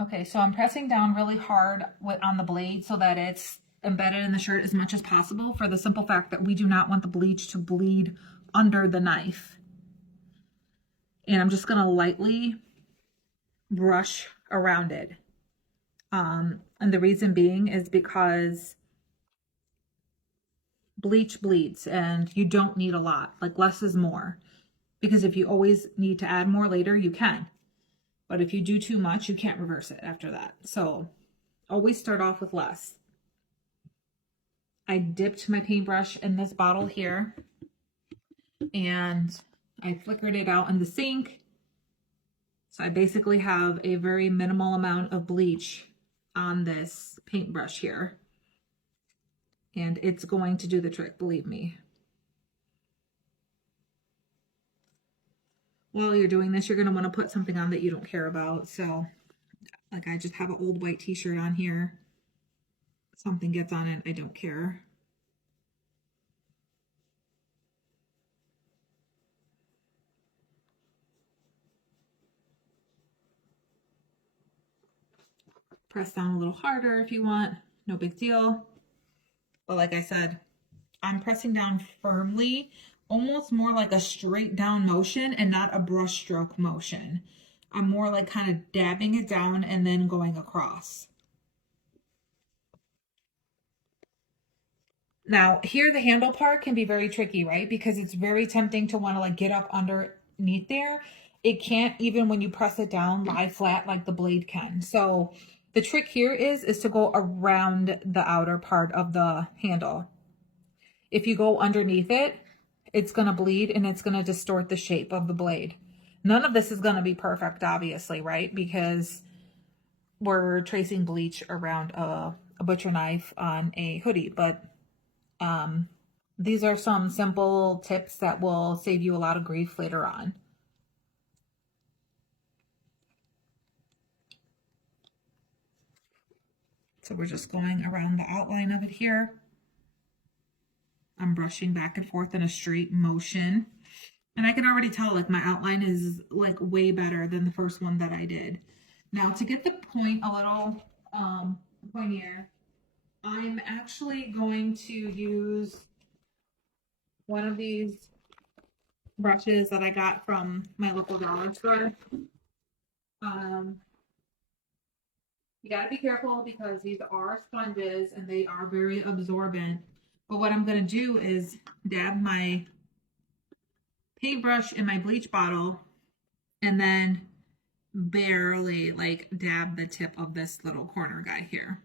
Okay, so I'm pressing down really hard on the blade so that it's embedded in the shirt as much as possible, for the simple fact that we do not want the bleach to bleed under the knife. And I'm just gonna lightly brush around it. And the reason being is because bleach bleeds and you don't need a lot. Like, less is more. Because if you always need to add more later, you can. But if you do too much, you can't reverse it after that. So always start off with less. I dipped my paintbrush in this bottle here and I flickered it out in the sink. So I basically have a very minimal amount of bleach on this paintbrush here. And it's going to do the trick, believe me. While you're doing this, you're going to want to put something on that you don't care about. So, like, I just have an old white t-shirt on here. Something gets on it, I don't care. Press down a little harder if you want, no big deal. But like I said, I'm pressing down firmly, almost more like a straight down motion and not a brush stroke motion. I'm more like kind of dabbing it down and then going across. Now, here the handle part can be very tricky, right? Because it's very tempting to want to like get up underneath there. It can't, even when you press it down, lie flat like the blade can. So the trick here is to go around the outer part of the handle. If you go underneath it, it's going to bleed and it's going to distort the shape of the blade. None of this is going to be perfect, obviously, right? Because we're tracing bleach around a butcher knife on a hoodie. But these are some simple tips that will save you a lot of grief later on. So we're just going around the outline of it here. I'm brushing back and forth in a straight motion. And I can already tell, like, my outline is like way better than the first one that I did. Now, to get the point a little pointier, I'm actually going to use one of these brushes that I got from my local dollar store. You got to be careful because these are sponges and they are very absorbent. But what I'm going to do is dab my paintbrush in my bleach bottle and then barely like dab the tip of this little corner guy here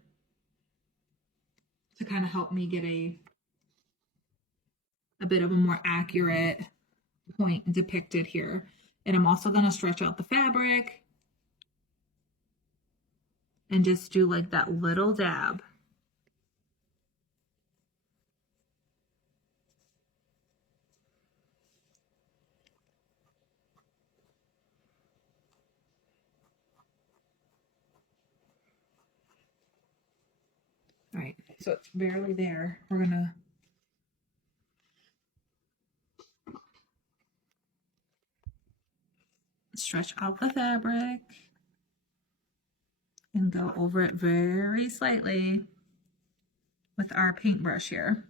to kind of help me get a bit of a more accurate point depicted here. And I'm also going to stretch out the fabric and just do like that little dab. All right, so it's barely there. We're gonna stretch out the fabric and go over it very slightly with our paintbrush here.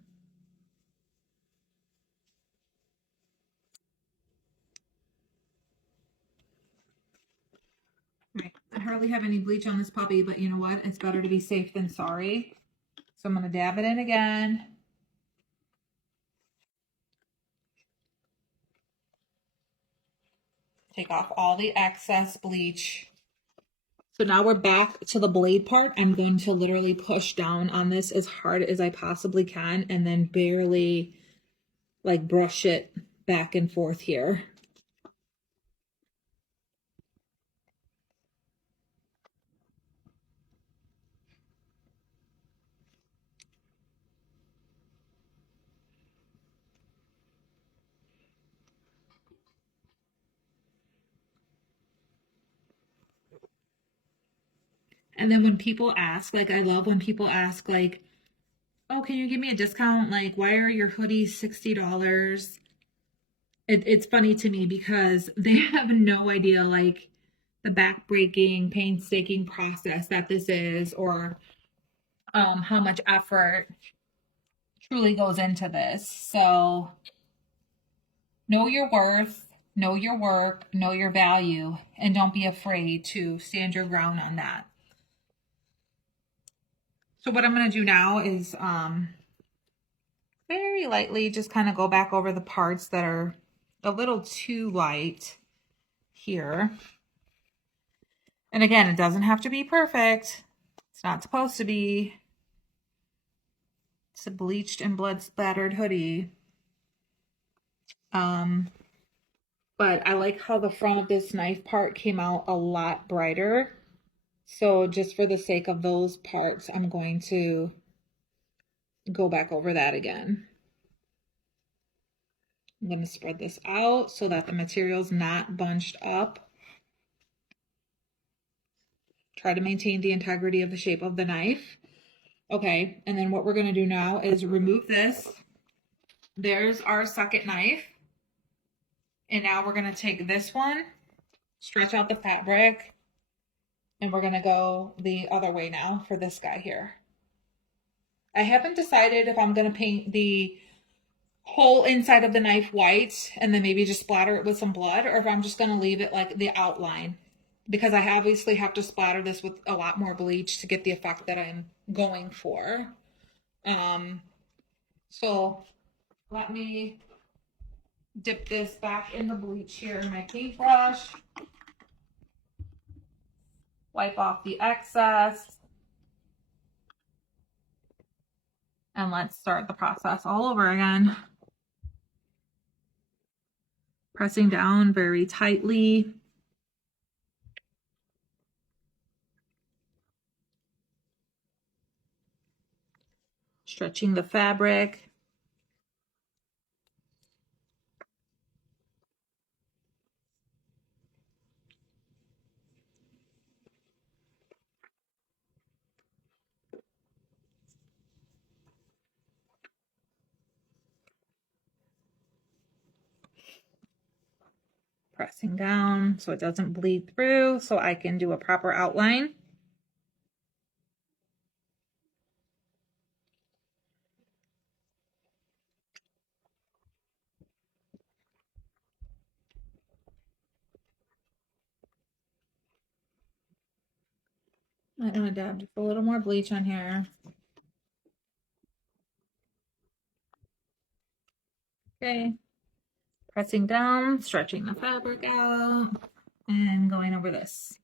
Right. I hardly have any bleach on this puppy, but you know what? It's better to be safe than sorry. So I'm going to dab it in again. Take off all the excess bleach. So now we're back to the blade part. I'm going to literally push down on this as hard as I possibly can and then barely like brush it back and forth here. And then when people ask, like, I love when people ask, like, oh, can you give me a discount? Like, why are your hoodies $60? It's funny to me because they have no idea, like, the back-breaking, painstaking process that this is, or how much effort truly goes into this. So know your worth, know your work, know your value, and don't be afraid to stand your ground on that. So what I'm going to do now is very lightly just kind of go back over the parts that are a little too light here. And again, it doesn't have to be perfect. It's not supposed to be. It's a bleached and blood splattered hoodie. But I like how the front of this knife part came out a lot brighter. So just for the sake of those parts, I'm going to go back over that again. I'm going to spread this out so that the material's not bunched up. Try to maintain the integrity of the shape of the knife. Okay, and then what we're going to do now is remove this. There's our second knife. And now we're going to take this one, stretch out the fabric, and we're going to go the other way now for this guy here. I haven't decided if I'm going to paint the whole inside of the knife white and then maybe just splatter it with some blood, or if I'm just going to leave it like the outline, because I obviously have to splatter this with a lot more bleach to get the effect that I'm going for. So let me dip this back in the bleach here in my paintbrush. Wipe off the excess. And let's start the process all over again. Pressing down very tightly. Stretching the fabric. Pressing down so it doesn't bleed through, so I can do a proper outline. I'm gonna dab just a little more bleach on here. Okay. Pressing down, stretching the fabric out, and going over this.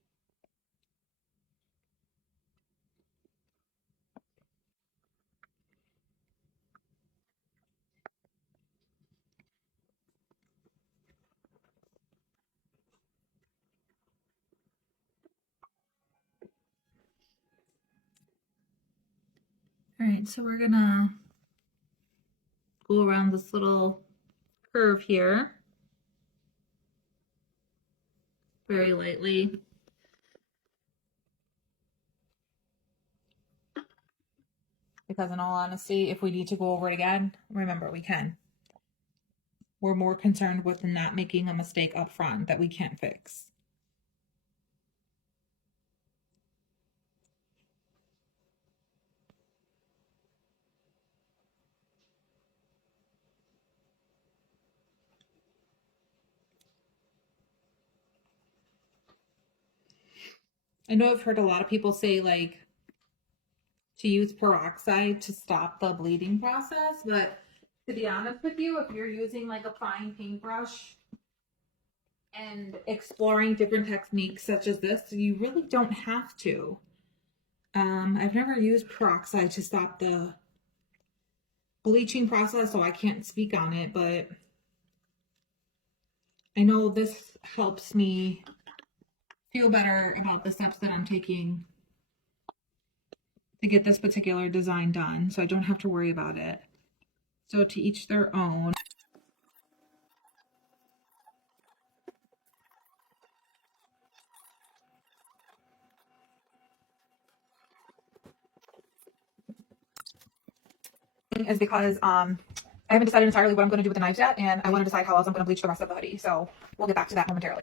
All right, so we're gonna go around this little curve here very lightly. Because in all honesty, if we need to go over it again, remember, we can. We're more concerned with not making a mistake up front that we can't fix. I know I've heard a lot of people say like to use peroxide to stop the bleeding process, but to be honest with you, if you're using like a fine paintbrush and exploring different techniques such as this, you really don't have to. I've never used peroxide to stop the bleaching process, so I can't speak on it, but I know this helps me feel better about the steps that I'm taking to get this particular design done, so I don't have to worry about it. So to each their own. Is because I haven't decided entirely what I'm going to do with the knives yet, and I want to decide how else I'm going to bleach the rest of the hoodie. So we'll get back to that momentarily.